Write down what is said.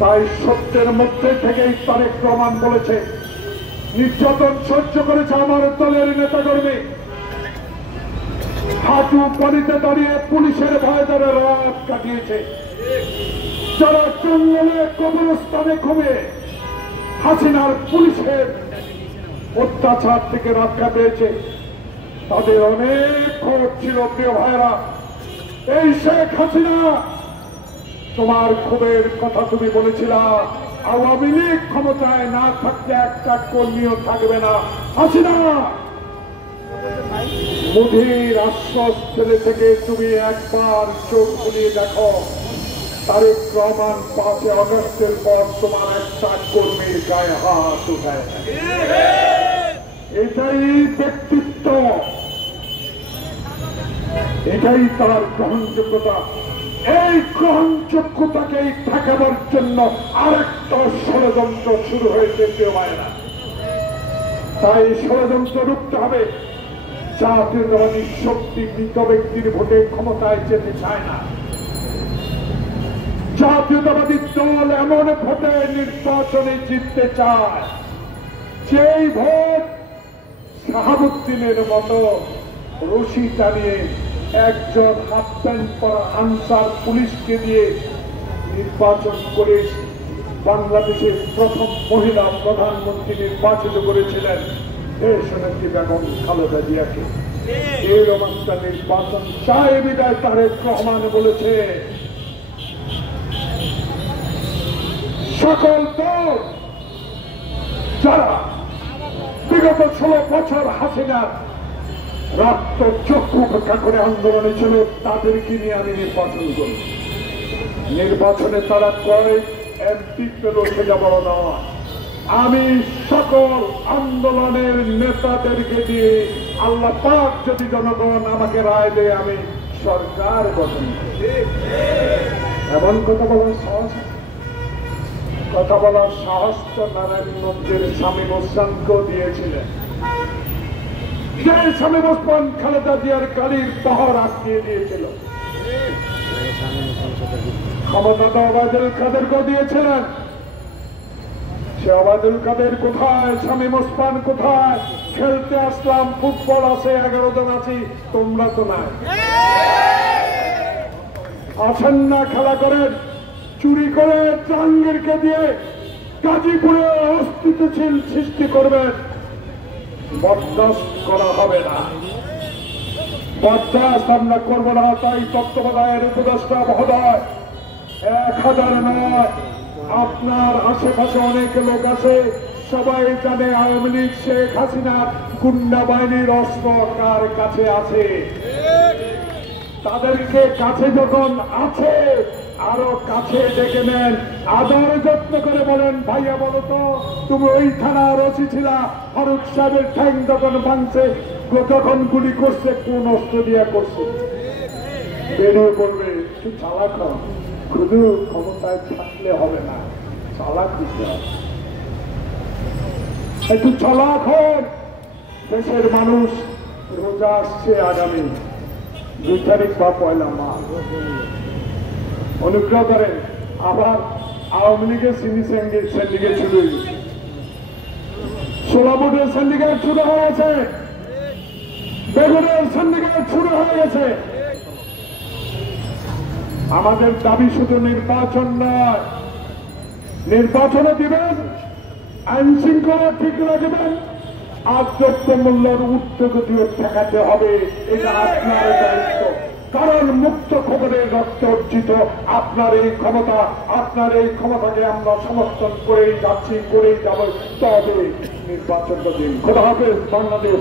তাই সত্যের মধ্যে থেকেই তারেক রহমান বলেছে, নির্যাতন সহ্য করেছে আমার দলের নেতাকর্মী, হাঁটু পানিতে দাঁড়িয়ে পুলিশের ভয়ে তারা রাত কাটিয়েছে, যারা জঙ্গলে কবরস্থানে ঘুমিয়ে হাসিনার পুলিশের অত্যাচার থেকে রক্ষা পেয়েছে, তাদের অনেক ক্ষোভ ছিল। প্রিয় ভাইরা, এই শেখ হাসিনা, তোমার ক্ষোভের কথা তুমি বলেছিলা, আওয়ামী লীগ ক্ষমতায় না থাকলে একটা কর্মীও থাকবে না। হাসিনা, মোদির আশ্বাস ছেলে থেকে তুমি একবার চোখ খুলিয়ে দেখো, তারেক রহমান 5 আগস্টের পর তোমার একটা কর্মীর গায়ে হাত উঠায়। এটাই ব্যক্তিত্ব, এটাই তার গ্রহণযোগ্যতা। এই গ্রহণযোগ্যতাকে ঠেকাবার জন্য আরেকটা ষড়যন্ত্র শুরু হয়েছে প্রিয় ভাইয়েরা। তাই ষড়যন্ত্র রুখতে হবে। জাতীয়তাবাদী শক্তি মৃত ব্যক্তির ভোটে ক্ষমতায় যেতে চায় না। জাতীয়তাবাদী দল এমন ভোটে নির্বাচনে জিততে চায় যেই ভোট শাহাবুদ্দিনের মতো রশি টানিয়ে একজন হাফ প্যান্ট পরা আনসার পুলিশকে দিয়ে নির্বাচন করে বাংলাদেশের প্রথম মহিলা প্রধানমন্ত্রী নির্বাচিত করেছিলেন দেশনেত্রী বেগম খালেদা জিয়াকে। এরকম একটা নির্বাচন চায় বিদায় তারেক রহমান বলেছে, সকল দল যারা বিগত 16 বছর হাসিনার রক্ত চক্ষু উপেক্ষা করে আন্দোলনে ছিল, তাদেরকে নিয়ে আমি নির্বাচন করি। নির্বাচনে তারা কয়েক এমপি পেল, সেটা বড় নয়। আমি সকল আন্দোলনের নেতাদেরকে দিয়ে, আল্লাহ পাক যদি জনগণ আমাকে রায় দেয়, আমি সরকার গঠন করি। এমন কথা বলার সাহস, কথা বলার সাহস তো নারায়ণগঞ্জের শামীম ওসমানকেও দিয়েছিলেন। যে শামীম ওসমান খালেদা জিয়ার গাড়ির পাহাড় আটকিয়ে দিয়েছিল, ক্ষমতা তো ওবায়দুল কাদেরকেও দিয়েছিলেন। সে ওবায়দুল কাদের কোথায়? শামীম ওসমান কোথায়? খেলতে আসলাম, ফুটবল আছে, 11 জন আছি, তোমরা তো নাই। আছেন না, খেলা করেন, চুরি করে জাহাঙ্গীরকে দিয়ে গাজীপুরে অস্তিত্বশীল সৃষ্টি করবেন। বরদাস্ত করা হবে না, বরদাস্ত আমরা করবো না। তাই তত্ত্বাবধায়ক উপদেষ্টা মহোদয়, 1000 নয়, আপনার আশেপাশে অনেক লোক আছে, সবাই জানে আওয়ামী লীগ শেখ হাসিনার গুন্ডা বাহিনীর অস্ত্র কার কাছে আছে। তাদেরকে কাছে যখন আছে, আরো কাছে ডেকে নেন, আদর যত্ন করে বলেন, ভাইয়া বলো তো, তুমি ওই থানার ওসি ছিলা, ফারুক সাহেবের ঠ্যাং যখন ভাঙছে, যখন গুলি করছে, কোন অস্ত্র দিয়া করছে? বেরিয়ে বলবে। একটু চালাক হন, শুধু ক্ষমতায় থাকলে হবে না, চালাক দিতে হবে। একটু চালাক হন। দেশের মানুষ রোজা আসছে আগামী 2 তারিখ বা 1 মাঘ, অনুগ্রহ করেন। আবার আওয়ামী লীগের সিন্ডিকেট শুরু হয়ে গেছে, 16 ভোটের সিন্ডিকেট শুরু হয়ে গেছে, বেগুনের সিন্ডিকেট শুরু হয়ে গেছে। আমাদের দাবি শুধু নির্বাচন নয়, নির্বাচনে দিবেন, আইন শৃঙ্খলা ঠিক রাখবেন, আর দ্রব্য মূল্যের ঊর্ধ্বগতিও ঠেকাতে হবে। এটা আপনার দায়িত্ব, কারণ মুক্ত খবরের রক্ত অর্জিত আপনার এই ক্ষমতা, আপনার এই ক্ষমতাকে আমরা সমর্থন করেই যাচ্ছি, করেই যাব। তবে নির্বাচনটা দিন। খোদা হাফেজ। বাংলাদেশ।